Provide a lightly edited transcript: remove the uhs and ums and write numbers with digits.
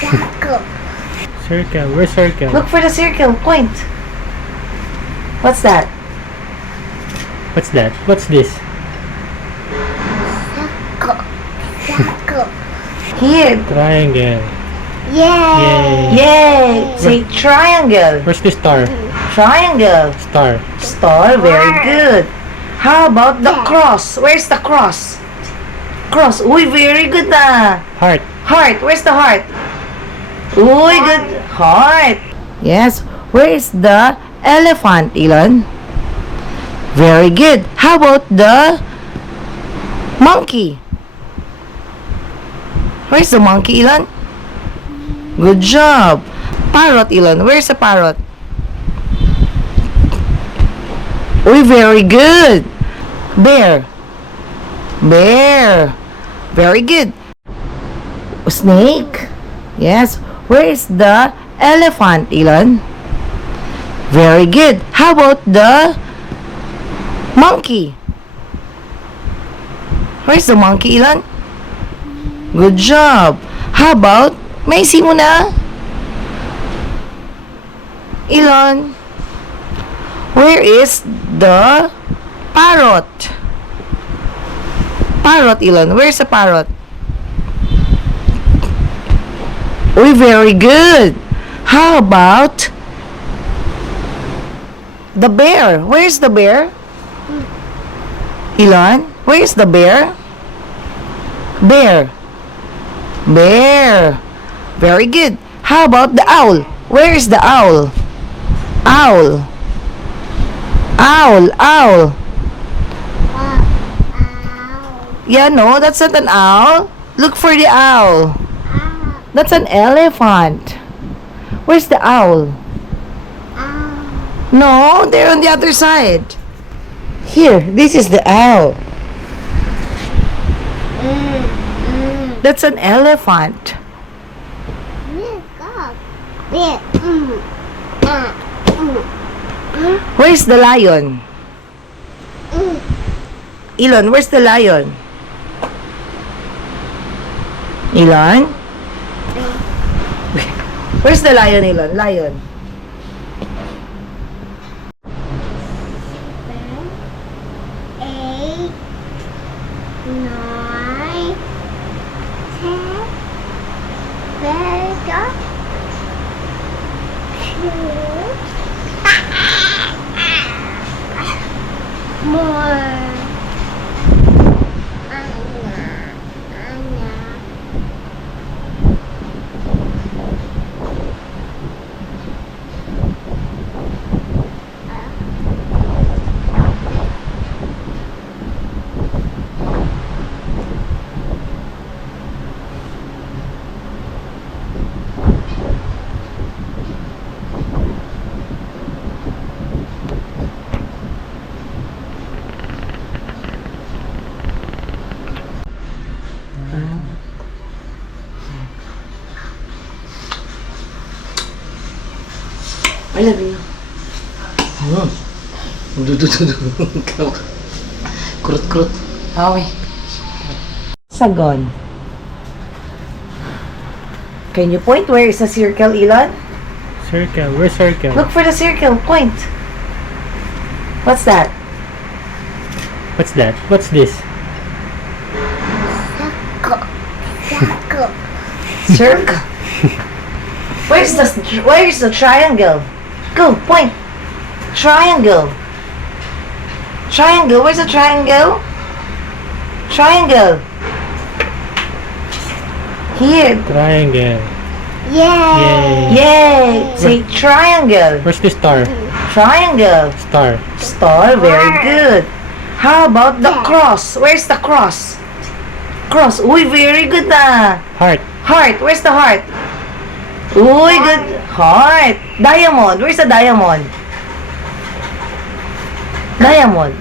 Circle. Circle. Where's circle? Look for the circle. Point. What's that? What's that? What's this? Circle. Here. Triangle. Yay. Yay. Yay. Say triangle. Where's the star? Triangle. Star. Star. Very good. How about the cross? Where's the cross? Cross. Uy, very good na. Heart. Heart. Where's the heart? Uy, good. Heart. Yes. Where is the elephant, Elon? Very good. How about the monkey? Where's the monkey, Elon? Good job. Parrot, Elon. Where's the parrot? Uy, very good. Bear. Bear. Very good. Snake. Yes. Where is the elephant, Elon? Very good. How about the monkey? Where's the monkey, Elon? Good job. How about, may isi mo na? Elon. Where is the parrot? Parrot, Elon. Where's the parrot? Uy, very good. How about the bear? Where's the bear? Elon, where's the bear? Bear. Bear. Very good. How about the owl? Where is the owl? Owl. Owl. Owl. Yeah, no, that's not an owl. Look for the owl. That's an elephant. Where's the owl? No, they're on the other side. Here, this is the owl. That's an elephant. Where's the lion? Elon, where's the lion? Elon? Where's the lion, Elon? Lion. I love you. Kurut-kurut. Okay. Sagon. Can you point where is the circle, Elon? Circle. Where's circle? Look for the circle. Point. What's that? What's that? What's this? Circle. Where's the triangle? Go, point. Triangle. Triangle. Where's the triangle? Triangle. Here. Triangle. Yay. Yay. Yay. Say triangle. Where's the star? Triangle. Star. Star. Very good. How about the cross? Where's the cross? Cross. Uy, very good na. Heart. Heart. Where's the heart? Uy, good. Heart. Diamond. Where's the diamond? Diamond.